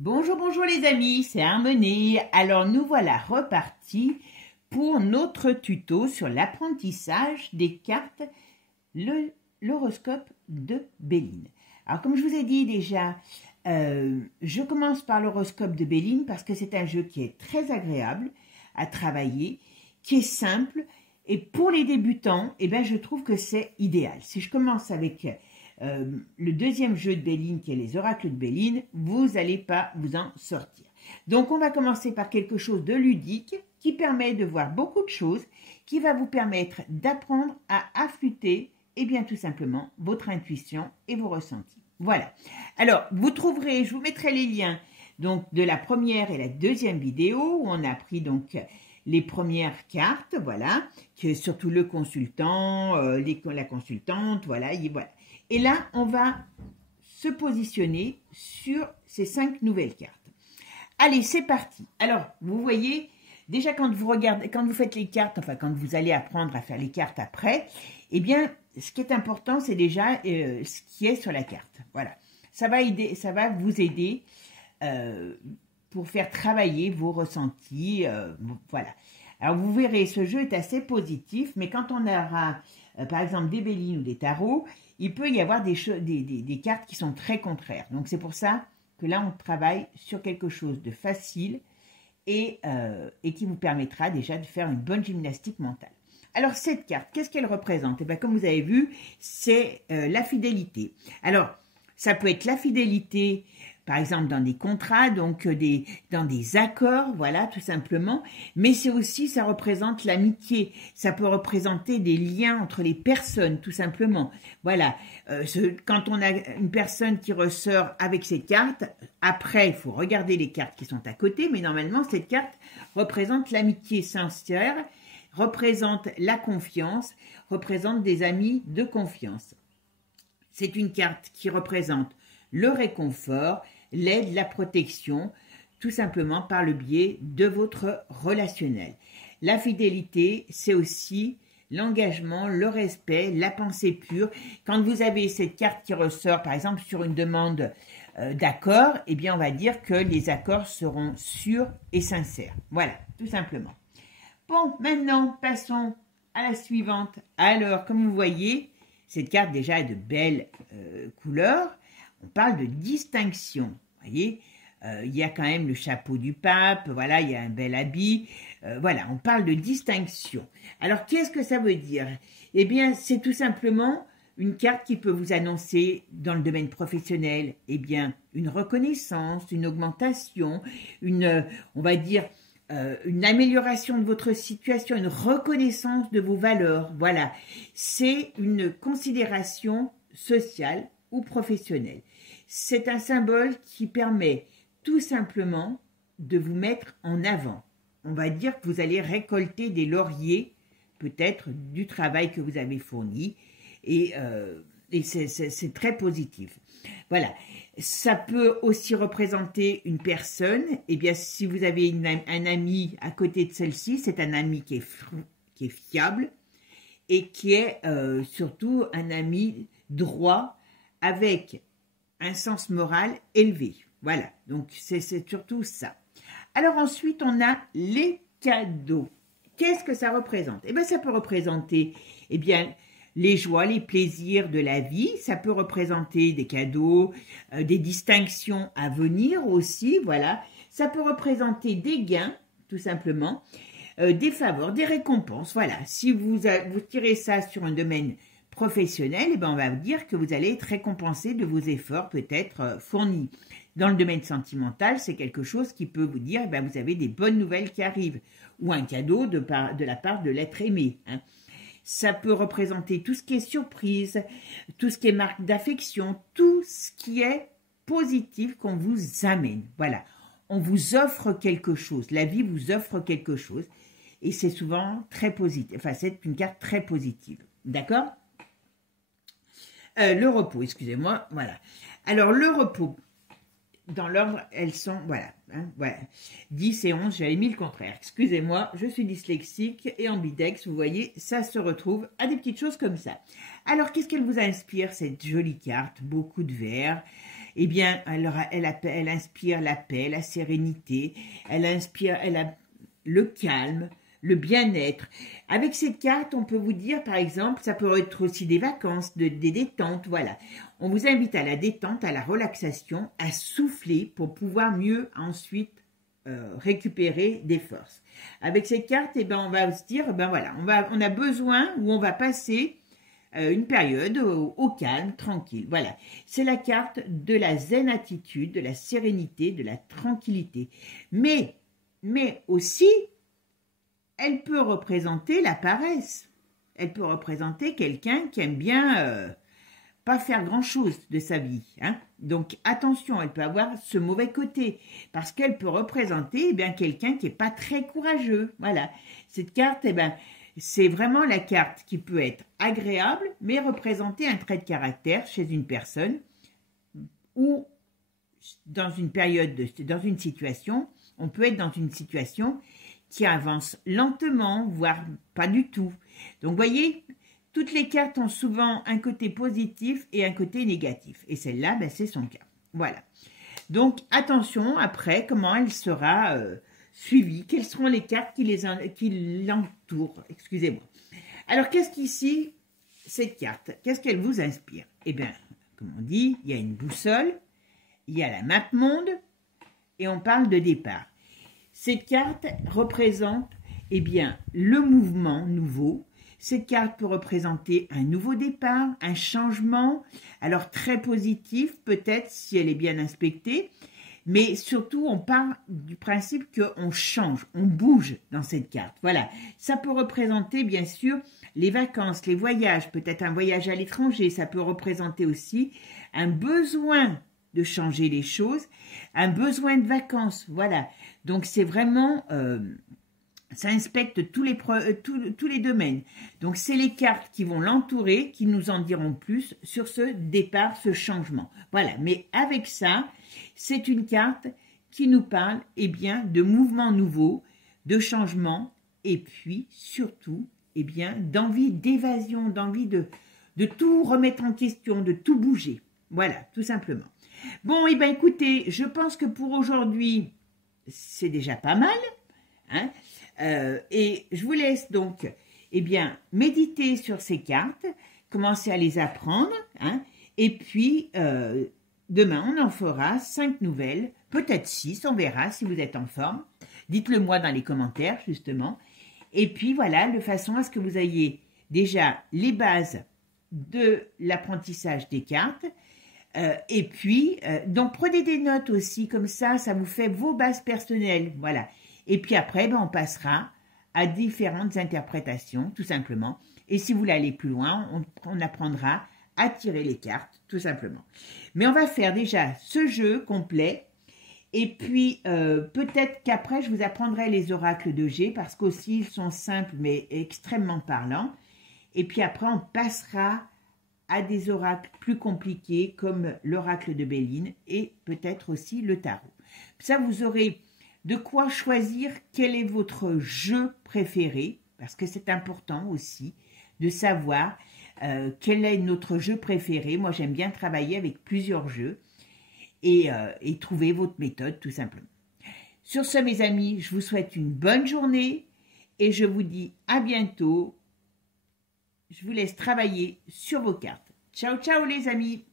Bonjour, bonjour les amis, c'est Harmonie. Alors nous voilà repartis pour notre tuto sur l'apprentissage des cartes, l'horoscope de Béline. Alors comme je vous ai dit déjà, je commence par l'horoscope de Béline parce que c'est un jeu qui est très agréable à travailler, qui est simple et pour les débutants, je trouve que c'est idéal. Si je commence avec le deuxième jeu de Béline qui est les oracles de Béline, vous n'allez pas vous en sortir. Donc on va commencer par quelque chose de ludique qui permet de voir beaucoup de choses, qui va vous permettre d'apprendre à affûter tout simplement votre intuition et vos ressentis. Voilà. Alors vous trouverez, je vous mettrai les liens donc de la première et la deuxième vidéo où on a pris donc les premières cartes, voilà, qui est surtout le consultant, la consultante, voilà. Et là, on va se positionner sur ces 5 nouvelles cartes. Allez, c'est parti. Alors, vous voyez, déjà quand vous regardez, quand vous faites les cartes, enfin quand vous allez apprendre à faire les cartes après, ce qui est important, c'est déjà ce qui est sur la carte. Voilà. Ça va vous aider pour faire travailler vos ressentis. Voilà. Alors, vous verrez, ce jeu est assez positif, mais quand on aura, par exemple, des bélines ou des tarots, il peut y avoir des cartes qui sont très contraires. Donc, c'est pour ça que là, on travaille sur quelque chose de facile et qui vous permettra déjà de faire une bonne gymnastique mentale. Alors, cette carte, qu'est-ce qu'elle représente? Comme vous avez vu, c'est la fidélité. Alors, ça peut être la fidélité, par exemple, dans des contrats, donc dans des accords, voilà, tout simplement. Mais c'est aussi, ça représente l'amitié. Ça peut représenter des liens entre les personnes, tout simplement. Voilà. Quand on a une personne qui ressort avec cette carte, après, il faut regarder les cartes qui sont à côté, mais normalement, cette carte représente l'amitié sincère, représente la confiance, représente des amis de confiance. C'est une carte qui représente le réconfort, l'aide, la protection, tout simplement par le biais de votre relationnel. La fidélité, c'est aussi l'engagement, le respect, la pensée pure. Quand vous avez cette carte qui ressort, par exemple, sur une demande d'accord, on va dire que les accords seront sûrs et sincères. Voilà, tout simplement. Bon, maintenant, passons à la suivante. Alors, comme vous voyez, cette carte déjà a de belles couleurs. On parle de distinction. Vous voyez, il y a quand même le chapeau du pape, voilà, il y a un bel habit. Voilà, on parle de distinction. Alors, qu'est-ce que ça veut dire? C'est tout simplement une carte qui peut vous annoncer dans le domaine professionnel, une reconnaissance, une augmentation, on va dire, une amélioration de votre situation, une reconnaissance de vos valeurs. Voilà, c'est une considération sociale ou professionnelle. C'est un symbole qui permet tout simplement de vous mettre en avant. On va dire que vous allez récolter des lauriers, peut-être, du travail que vous avez fourni, et c'est très positif. Voilà. Ça peut aussi représenter une personne. Si vous avez un ami à côté de celle-ci, c'est un ami qui est fiable et qui est surtout un ami droit avec un sens moral élevé. Voilà, donc c'est surtout ça. Alors ensuite, on a les cadeaux. Qu'est-ce que ça représente? Ça peut représenter, les joies, les plaisirs de la vie. Ça peut représenter des cadeaux, des distinctions à venir aussi, voilà. Ça peut représenter des gains, tout simplement, des faveurs, des récompenses, voilà. Si vous tirez ça sur un domaine professionnel, on va vous dire que vous allez être récompensé de vos efforts peut-être fournis. Dans le domaine sentimental, c'est quelque chose qui peut vous dire, vous avez des bonnes nouvelles qui arrivent, ou un cadeau de la part de l'être aimé, hein. Ça peut représenter tout ce qui est surprise, tout ce qui est marque d'affection, tout ce qui est positif qu'on vous amène. Voilà, on vous offre quelque chose, la vie vous offre quelque chose, et c'est souvent très positif, enfin c'est une carte très positive, d'accord? Le repos, excusez-moi, voilà. Alors, le repos, dans l'ordre, elles sont, voilà, hein, voilà. 10 et 11, j'avais mis le contraire. Excusez-moi, je suis dyslexique et ambidex, vous voyez, ça se retrouve à des petites choses comme ça. Alors, qu'est-ce qu'elle vous inspire, cette jolie carte? Beaucoup de vert. eh bien, elle inspire la paix, la sérénité, elle inspire le calme, le bien-être. Avec cette carte, on peut vous dire, par exemple, ça peut être aussi des vacances, des détentes, voilà. On vous invite à la détente, à la relaxation, à souffler pour pouvoir mieux ensuite récupérer des forces. Avec cette carte, eh ben, on va se dire, ben voilà, on a besoin ou on va passer une période au calme, tranquille. Voilà, c'est la carte de la zen attitude, de la sérénité, de la tranquillité. Mais aussi, elle peut représenter la paresse. Elle peut représenter quelqu'un qui aime bien pas faire grand-chose de sa vie. Hein. Donc attention, elle peut avoir ce mauvais côté, parce qu'elle peut représenter eh bien quelqu'un qui n'est pas très courageux. Voilà, cette carte, eh ben, c'est vraiment la carte qui peut être agréable, mais représenter un trait de caractère chez une personne ou dans une période, dans une situation, on peut être dans une situation qui avance lentement, voire pas du tout. Donc, vous voyez, toutes les cartes ont souvent un côté positif et un côté négatif. Et celle-là, ben, c'est son cas. Voilà. Donc, attention, après, comment elle sera suivie. Quelles seront les cartes qui l'entourent. Excusez-moi. Alors, qu'est-ce qu'ici, cette carte, qu'est-ce qu'elle vous inspire? Eh bien, comme on dit, il y a une boussole, il y a la map monde, et on parle de départ. Cette carte représente, eh bien, le mouvement nouveau. Cette carte peut représenter un nouveau départ, un changement, alors très positif peut-être si elle est bien inspectée, mais surtout on part du principe qu'on change, on bouge dans cette carte. Voilà, ça peut représenter bien sûr les vacances, les voyages, peut-être un voyage à l'étranger, ça peut représenter aussi un besoin de changer les choses, un besoin de vacances, voilà. Donc c'est vraiment... ça inspecte tous les domaines. Donc, c'est les cartes qui vont l'entourer, qui nous en diront plus sur ce départ, ce changement. Voilà, mais avec ça, c'est une carte qui nous parle eh bien, de mouvements nouveaux, de changements, et puis surtout eh bien, d'envie d'évasion, d'envie de tout remettre en question, de tout bouger. Voilà, tout simplement. Bon, eh bien, écoutez, je pense que pour aujourd'hui, c'est déjà pas mal, hein. Et je vous laisse donc eh bien, méditer sur ces cartes, commencer à les apprendre, hein, et puis demain on en fera 5 nouvelles, peut-être 6, on verra si vous êtes en forme. Dites-le moi dans les commentaires justement. Et puis voilà, de façon à ce que vous ayez déjà les bases de l'apprentissage des cartes. Et puis, donc prenez des notes aussi, comme ça vous fait vos bases personnelles, voilà. Et puis après, ben, on passera à différentes interprétations, tout simplement. Et si vous voulez aller plus loin, on apprendra à tirer les cartes, tout simplement. Mais on va faire déjà ce jeu complet. Et puis, peut-être qu'après, je vous apprendrai les oracles de G, parce qu'aussi, ils sont simples, mais extrêmement parlants. Et puis après, on passera à des oracles plus compliqués, comme l'oracle de Béline, et peut-être aussi le tarot. Ça, vous aurez... de quoi choisir quel est votre jeu préféré, parce que c'est important aussi de savoir quel est notre jeu préféré. Moi, j'aime bien travailler avec plusieurs jeux et trouver votre méthode, tout simplement. Sur ce, mes amis, je vous souhaite une bonne journée et je vous dis à bientôt. Je vous laisse travailler sur vos cartes. Ciao, ciao les amis!